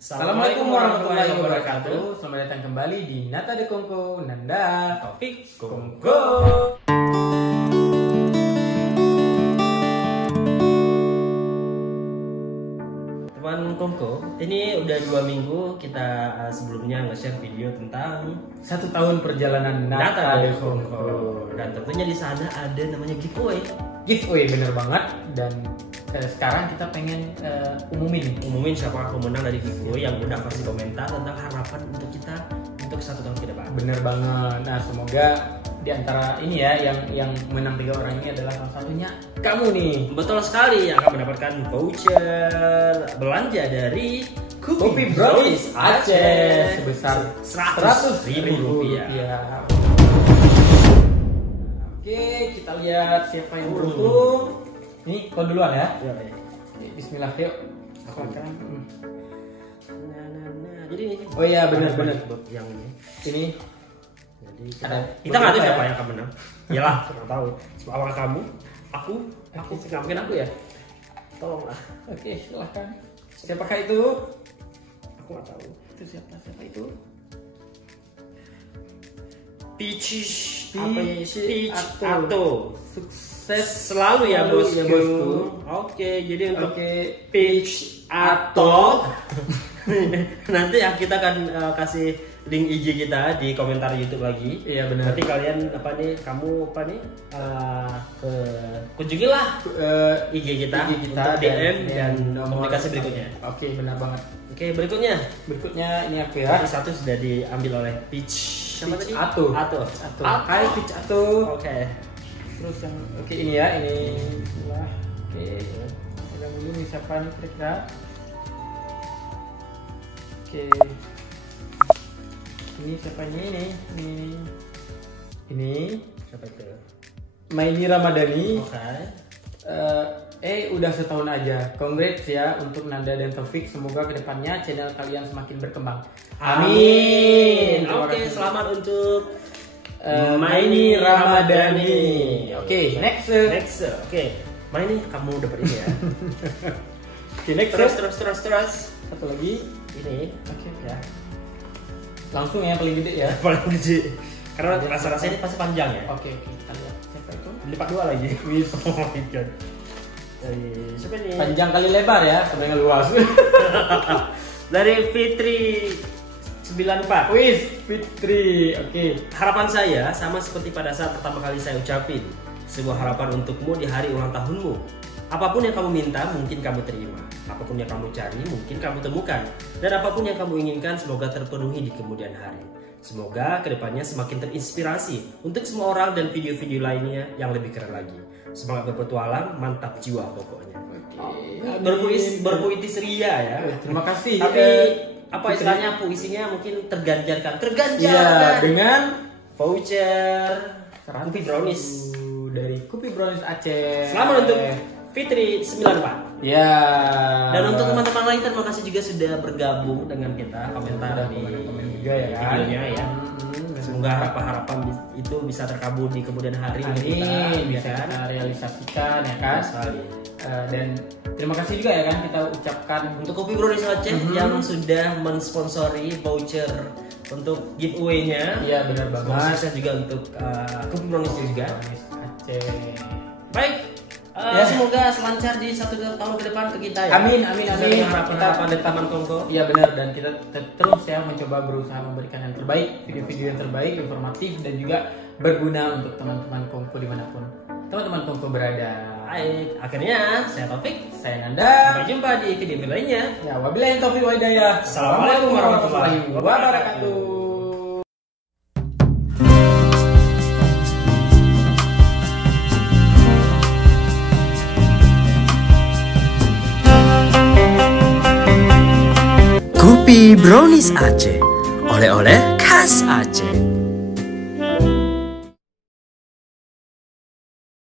Assalamualaikum warahmatullahi wabarakatuh. Selamat datang kembali di Nata de Kongko, Nanda Taufik Kongko. Teman Kongko, ini udah 2 minggu kita sebelumnya nge-share video tentang 1 tahun perjalanan Nata de Kongko. Dan tentunya di sana ada namanya giveaway. Giveaway bener banget. Dan sekarang kita pengen umumin siapa pemenang dari giveaway yang udah kasih komentar tentang harapan untuk kita untuk 1 tahun ke depan. Bener banget. Nah, semoga di antara ini ya yang menang 3 orang ini adalah salah satunya kamu nih. Betul sekali, yang akan mendapatkan voucher belanja dari Kopi Brownies Aceh sebesar 100.000 rupiah. Oke, kita lihat siapa yang beruntung. Ini kau duluan ya. Ya. Bismillah, yuk. Aku kan. Jadi ini. Oh iya, benar. Yang ini. Ini Jadi kita nggak tahu ya? siapa yang akan menang. Iyalah, nggak tahu. Apakah kamu? Aku? Nggak mungkin aku ya. Tolonglah. Oke, silahkan. Siapakah itu? Aku nggak tahu. Itu siapa itu? Peach Atto. Atto. Sukses Selalu ya bosku. Ya, bosku. Oke, jadi untuk Oke. Peach Atto nanti ya kita akan kasih link IG kita di komentar YouTube lagi. Iya, benar. Nanti kalian kunjungilah IG kita untuk DM dan komunikasi berikutnya. Oke, benar banget. Oke, berikutnya Ini aku ya. tadi 1 sudah diambil oleh Peach. Siapa tadi? Atto. Hai Peach Atto. Oke. Terus yang ini ya, ini lah. Oke. Kita dulu nih siapa nih kira-kira? Oke. Ini siapa ini? Ini Siapa itu? Maini Ramadhani. Oke. Udah setahun aja. Congrats ya untuk Nanda dan Taufik. Semoga kedepannya channel kalian semakin berkembang. Amin. Terima Oke, kasih. selamat untuk Maini Ramadhani. Oke, next. Oke. Mana ini kamu dapat ini ya? Oke, next. Terus. Satu lagi. Ini. Oke. Ya. Langsung ya paling gede ya. Paling gede. Karena rasa ini pasti panjang ya. Oke, kita lihat siapa itu. Lipat 2 lagi. Wis. Oh my god. Dari siapa nih? Panjang kali lebar ya, sebenarnya luas. Dari Fitri 94. Wis, Fitri. Oke. Harapan saya sama seperti pada saat pertama kali saya ucapin, sebuah harapan untukmu di hari ulang tahunmu. Apapun yang kamu minta, mungkin kamu terima. Apapun yang kamu cari, mungkin kamu temukan. Dan apapun yang kamu inginkan, semoga terpenuhi di kemudian hari. Semoga kedepannya semakin terinspirasi untuk semua orang dan video-video lainnya yang lebih keren lagi. Semangat berpetualang, mantap jiwa pokoknya. Berpuitis ria ya. Terima kasih. Tapi apa istilahnya puisinya mungkin terganjarkan. Iya, dengan voucher Kopi Brownies dari Kopi Brownies Aceh. Selamat untuk Fitri 94. Ya. Dan untuk teman-teman lain terima kasih juga sudah bergabung dengan kita komentar di juga ya kan? videonya ya. Semoga harapan-harapan itu bisa terkabul di kemudian hari bisa kita realisasikan ya kan. Sekali. Dan terima kasih juga ya kan kita ucapkan untuk Kopi Brownies Aceh yang sudah mensponsori voucher untuk giveaway-nya. Iya, benar banget. Sukses juga untuk Kopi Brownies juga. Aceh. Baik. Semoga selancar di 1 tahun ke depan ke kita ya. Amin. Harapan dari Taman Kongko. Iya benar, dan kita terus ya mencoba berusaha memberikan yang terbaik, video-video yang terbaik, informatif dan juga berguna untuk teman-teman Kongko dimanapun teman-teman Kongko berada. Baik, akhirnya saya Taufik, Saya Nanda. sampai jumpa di video lainnya. Ya, wabillahi taufiq wa hidayah. Assalamualaikum warahmatullahi wabarakatuh. Kopi Brownies Aceh, oleh-oleh khas Aceh.